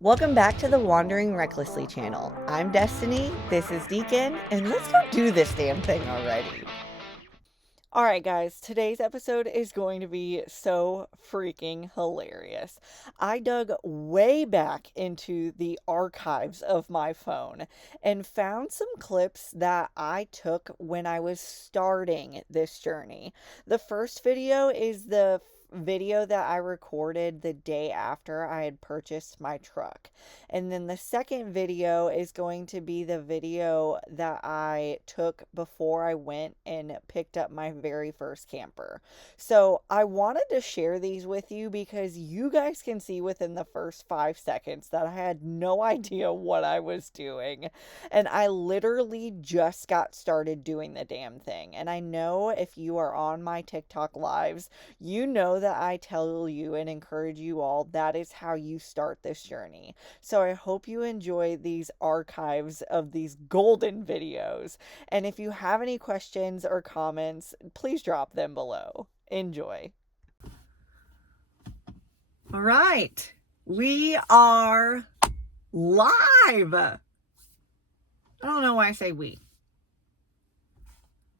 Welcome back to the Wandering Recklessly channel. I'm Destiny, this is Deacon, and let's go do this damn thing already. Alright, guys, today's episode is going to be so freaking hilarious. I dug way back into the archives of my phone and found some clips that I took when I was starting this journey. The first video is the video that I recorded the day after I had purchased my truck. And then the second video is going to be the video that I took before I went and picked up my very first camper. So I wanted to share these with you because you guys can see within the first 5 seconds that I had no idea what I was doing. And I literally just got started doing the damn thing. And I know if you are on my TikTok lives, you know that I tell you and encourage you all that is how you start this journey. So I hope you enjoy these archives of these golden videos. And if you have any questions or comments, please drop them below. Enjoy. All right, we are live. I don't know why I say we.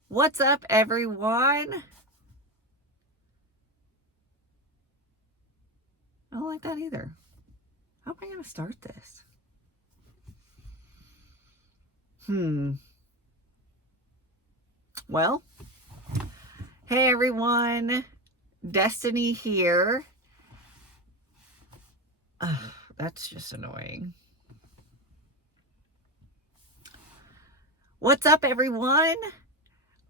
What's up, everyone? I don't like that either. How am I going to start this? Well, hey everyone, Destiny here. That's just annoying. What's up, everyone?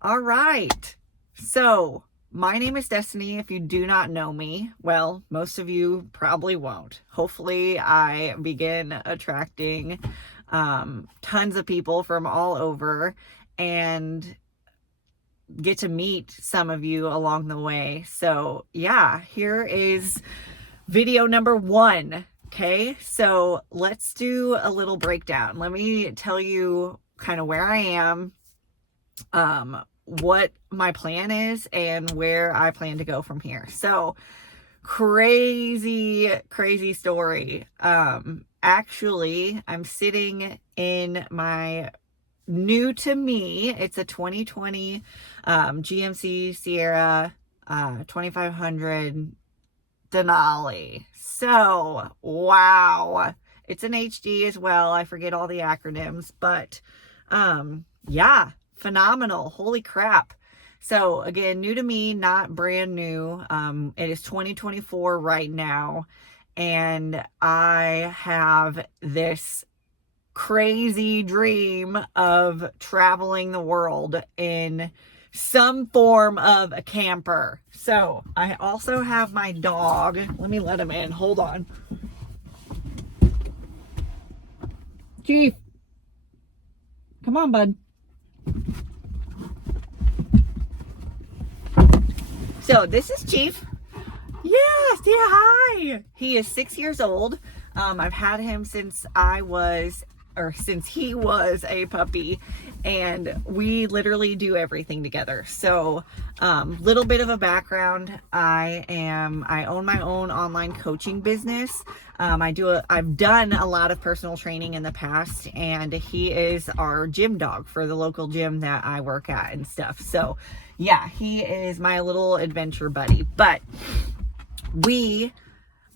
All right, so my name is Destiny. If you do not know me, well, most of you probably won't. Hopefully I begin attracting tons of people from all over and get to meet some of you along the way. So yeah, here is video number 1. Okay, so let's do a little breakdown. Let me tell you kind of where I am, what my plan is, and where I plan to go from here. So crazy story. Actually, I'm sitting in my new to me, it's a 2020 GMC Sierra 2500 Denali. So wow, it's an HD as well. I forget all the acronyms, but yeah, phenomenal. Holy crap. So again, new to me, not brand new. It is 2024 right now, and I have this crazy dream of traveling the world in some form of a camper. So I also have my dog. Let me let him in. Hold on. Chief, come on, bud. So this is Chief. Yes, yeah, hi. He is 6 years old. I've had him since he was a puppy, and we literally do everything together. So little bit of a background. I own my own online coaching business. I've done a lot of personal training in the past, and he is our gym dog for the local gym that I work at and stuff. So yeah, he is my little adventure buddy. But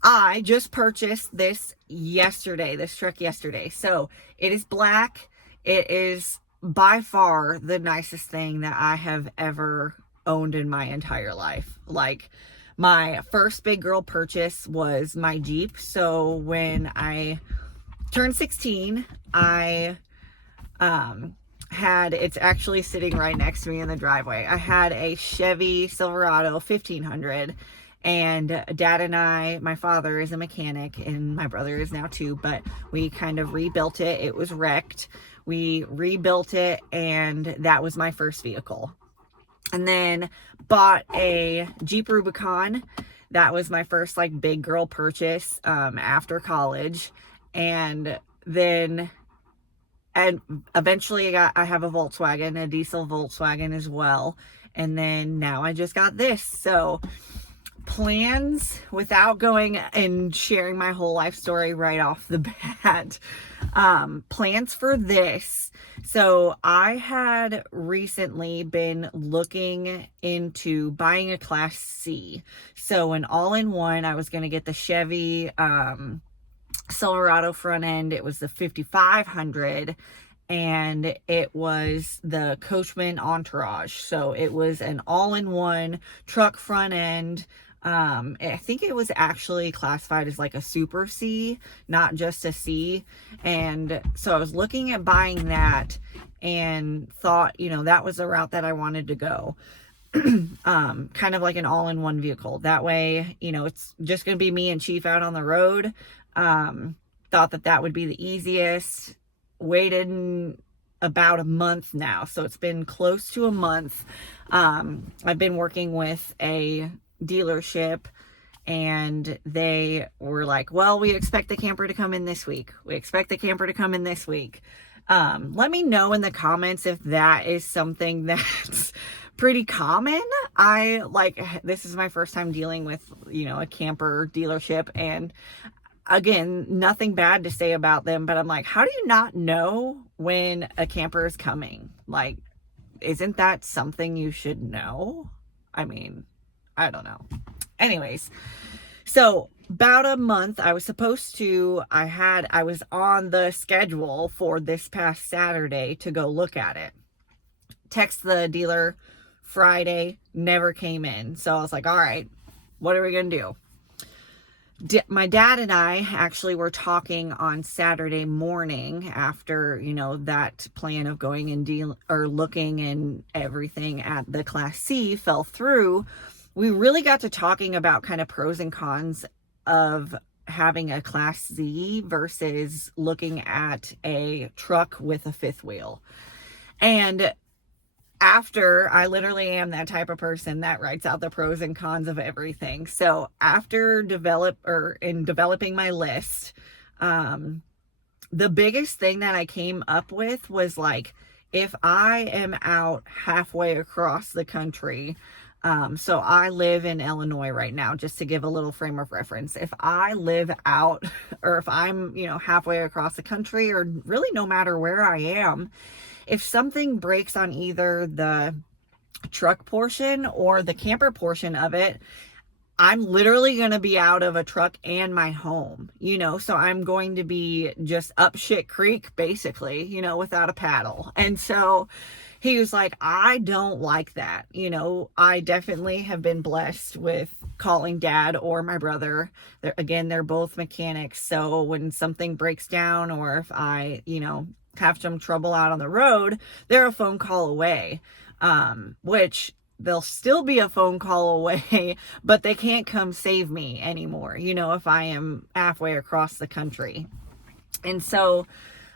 I just purchased this truck yesterday. So it is black. It is by far the nicest thing that I have ever owned in my entire life. Like, my first big girl purchase was my Jeep. So when I turned 16, it's actually sitting right next to me in the driveway. I had a Chevy Silverado 1500, and Dad and my father is a mechanic, and my brother is now too, but we kind of rebuilt it. It was wrecked. We rebuilt it, and that was my first vehicle. And then bought a Jeep Rubicon. That was my first like big girl purchase after college. And then eventually I have a Volkswagen, a diesel Volkswagen as well. And then now I just got this. So plans, without going and sharing my whole life story right off the bat, plans for this. So I had recently been looking into buying a Class C. So an all-in-one, I was going to get the Chevy Silverado front end. It was the 5500, and it was the Coachman Entourage. So it was an all-in-one truck front end. I think it was actually classified as like a super C, not just a C. And so I was looking at buying that and thought, that was the route that I wanted to go. Kind of like an all-in-one vehicle. That way, it's just going to be me and Chief out on the road. Thought that would be the easiest. Waited about a month now. So it's been close to a month. I've been working with a dealership, and they were like, well, we expect the camper to come in this week. Let me know in the comments if that is something that's pretty common. This is my first time dealing with, a camper dealership, and again, nothing bad to say about them, but I'm like, how do you not know when a camper is coming? Like, isn't that something you should know? I mean, I don't know. Anyways, so about a month, I was on the schedule for this past Saturday to go look at it. Text the dealer Friday, never came in. So I was like, all right, what are we going to do? My dad and I actually were talking on Saturday morning after, that plan of going and looking and everything at the Class C fell through. We really got to talking about kind of pros and cons of having a Class Z versus looking at a truck with a fifth wheel. And I literally am that type of person that writes out the pros and cons of everything. So after developing my list, the biggest thing that I came up with was like, if I am out halfway across the country, so I live in Illinois right now, just to give a little frame of reference. If I live out, or if I'm, halfway across the country, or really no matter where I am, if something breaks on either the truck portion or the camper portion of it, I'm literally going to be out of a truck and my home, so I'm going to be just up shit creek, basically, without a paddle. And so he was like, I don't like that. I definitely have been blessed with calling Dad or my brother. They're both mechanics. So when something breaks down, or if I, have some trouble out on the road, they're a phone call away, which they'll still be a phone call away, but they can't come save me anymore, if I am halfway across the country. And so,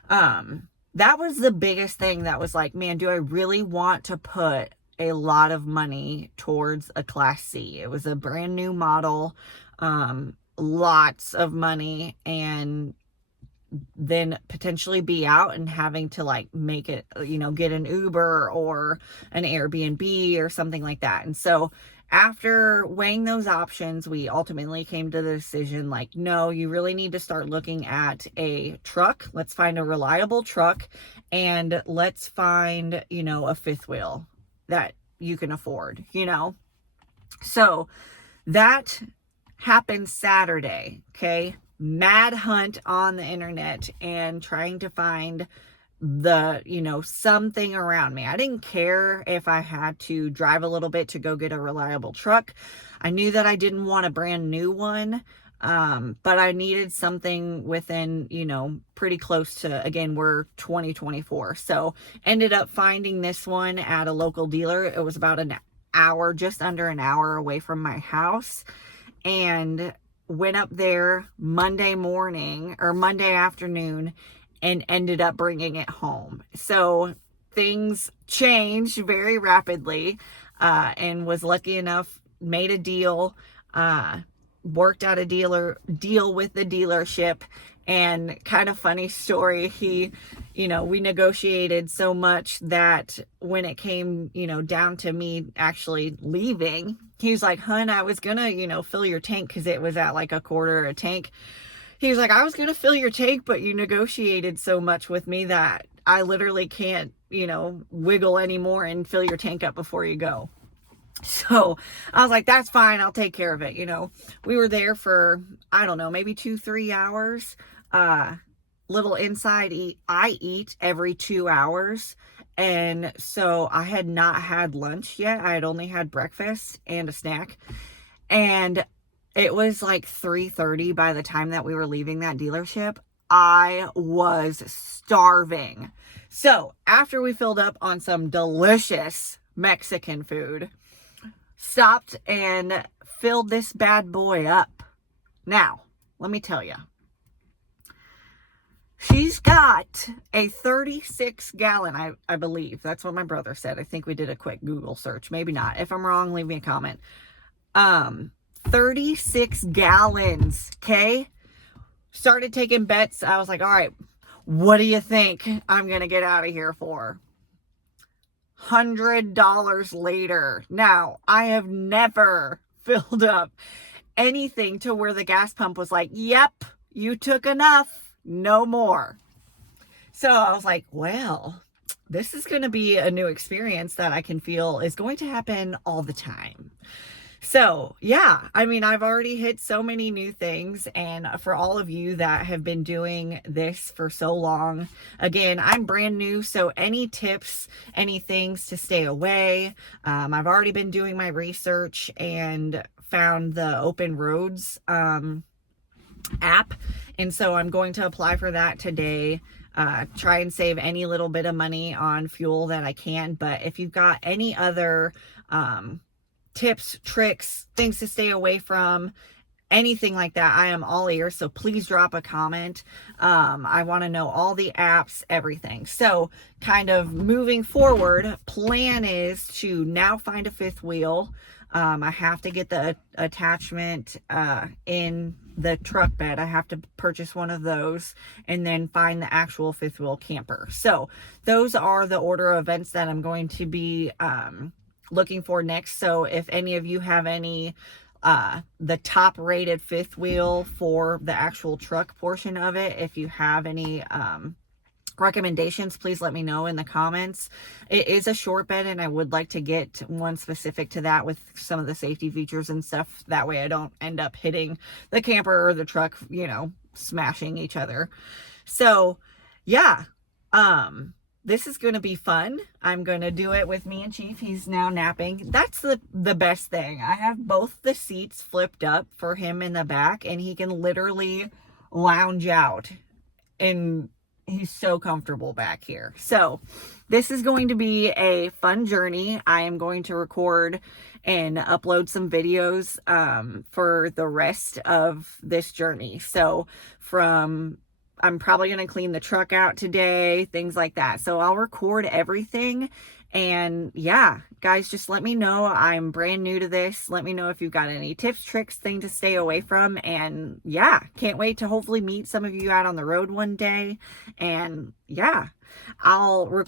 that was the biggest thing that was like, man, do I really want to put a lot of money towards a Class C? It was a brand new model, lots of money, and then potentially be out and having to like make it, get an Uber or an Airbnb or something like that. And so after weighing those options, we ultimately came to the decision, like, no, you really need to start looking at a truck. Let's find a reliable truck, and let's find, a fifth wheel that you can afford, So that happened Saturday. Okay. Mad hunt on the internet and trying to find something around me. I didn't care if I had to drive a little bit to go get a reliable truck. I knew that I didn't want a brand new one, but I needed something within, pretty close to, again, we're 2024. So ended up finding this one at a local dealer. It was about an hour, just under an hour away from my house, and went up there Monday afternoon and ended up bringing it home. So things changed very rapidly, and was lucky enough, made a deal, worked out a deal with the dealership, And kind of funny story, he, we negotiated so much that when it came, down to me actually leaving, he was like, hun, I was gonna, fill your tank because it was at like a quarter a tank. He was like, I was gonna fill your tank, but you negotiated so much with me that I literally can't, wiggle anymore and fill your tank up before you go. So I was like, that's fine. I'll take care of it. We were there for, I don't know, maybe 2-3 hours. Little inside eat. I eat every 2 hours. And so I had not had lunch yet. I had only had breakfast and a snack. And it was like 3:30 by the time that we were leaving that dealership. I was starving. So after we filled up on some delicious Mexican food, stopped and filled this bad boy up. Now, let me tell you. She's got a 36-gallon, I believe. That's what my brother said. I think we did a quick Google search. Maybe not. If I'm wrong, leave me a comment. 36 gallons, okay? Started taking bets. I was like, all right, what do you think I'm going to get out of here for? $100 later. Now, I have never filled up anything to where the gas pump was like, yep, you took enough. No more. So I was like, well, this is going to be a new experience that I can feel is going to happen all the time. So yeah, I mean, I've already hit so many new things, and for all of you that have been doing this for so long, again, I'm brand new. So any tips, any things to stay away. I've already been doing my research and found the Open Roads, app. And so I'm going to apply for that today. Try and save any little bit of money on fuel that I can. But if you've got any other tips, tricks, things to stay away from, anything like that, I am all ears. So please drop a comment. I want to know all the apps, everything. So kind of moving forward, plan is to now find a fifth wheel. I have to get the attachment in the truck bed. I have to purchase one of those and then find the actual fifth wheel camper. So those are the order of events that I'm going to be looking for next. So if any of you have any the top rated fifth wheel for the actual truck portion of it, if you have any recommendations, please let me know in the comments. It is a short bed, and I would like to get one specific to that with some of the safety features and stuff. That way I don't end up hitting the camper or the truck, smashing each other. So yeah, this is going to be fun. I'm going to do it with me and Chief. He's now napping. That's the best thing. I have both the seats flipped up for him in the back, and he can literally lounge out, and he's so comfortable back here. So this is going to be a fun journey. I am going to record and upload some videos for the rest of this journey. So I'm probably going to clean the truck out today, things like that. So I'll record everything. And yeah, guys, just let me know. I'm brand new to this. Let me know if you've got any tips, tricks, things to stay away from. And yeah, can't wait to hopefully meet some of you out on the road one day. And yeah, I'll do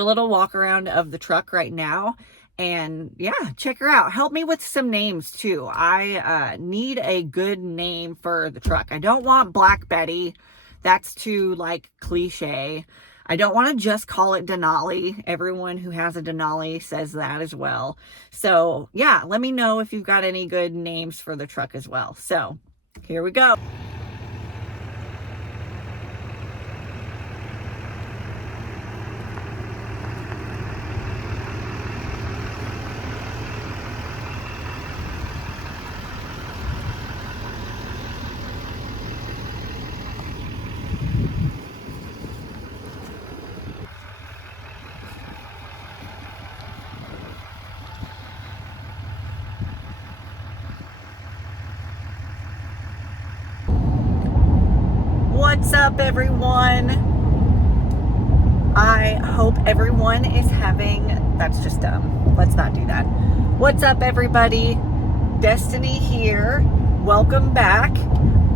a little walk around of the truck right now. And yeah, check her out. Help me with some names too. I need a good name for the truck. I don't want Black Betty. That's too like cliche. I don't want to just call it Denali. Everyone who has a Denali says that as well. So yeah, let me know if you've got any good names for the truck as well. So here we go. What's up, everyone? I hope everyone is having... That's just dumb. Let's not do that. What's up, everybody? Destiny here. Welcome back.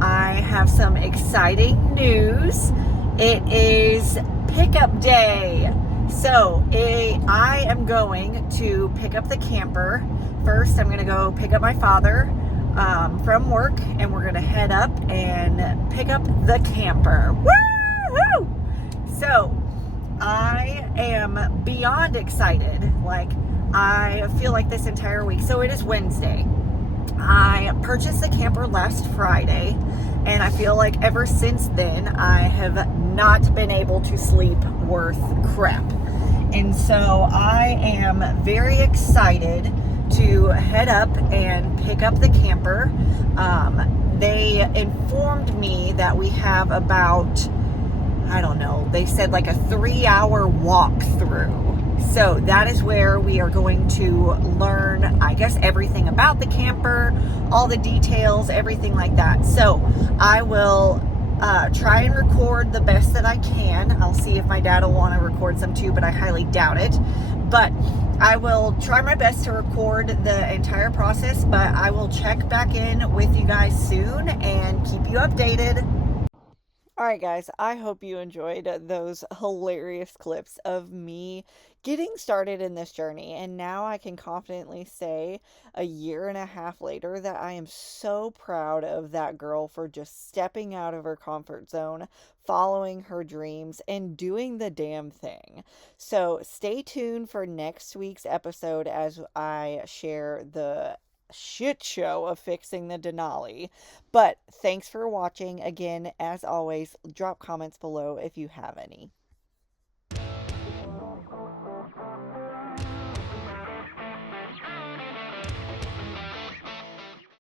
I have some exciting news. It is pickup day. So I am going to pick up the camper. First, I'm going to go pick up my father from work, and we're going to head up and pick up the camper. Woo! So I am beyond excited. Like, I feel like this entire week. So it is Wednesday. I purchased the camper last Friday, and I feel like ever since then I have not been able to sleep worth crap. And so I am very excited to head up and pick up the camper. They informed me that we have about, I don't know, they said like a 3-hour walk through. So that is where we are going to learn, I guess, everything about the camper, all the details, everything like that. So I will try and record the best that I can. I'll see if my dad will want to record some too, but I highly doubt it. But I will try my best to record the entire process, but I will check back in with you guys soon and keep you updated. All right, guys, I hope you enjoyed those hilarious clips of me getting started in this journey. And now I can confidently say, a year and a half later, that I am so proud of that girl for just stepping out of her comfort zone, following her dreams, and doing the damn thing. So stay tuned for next week's episode as I share the shit show of fixing the Denali. But thanks for watching. Again, as always, drop comments below if you have any.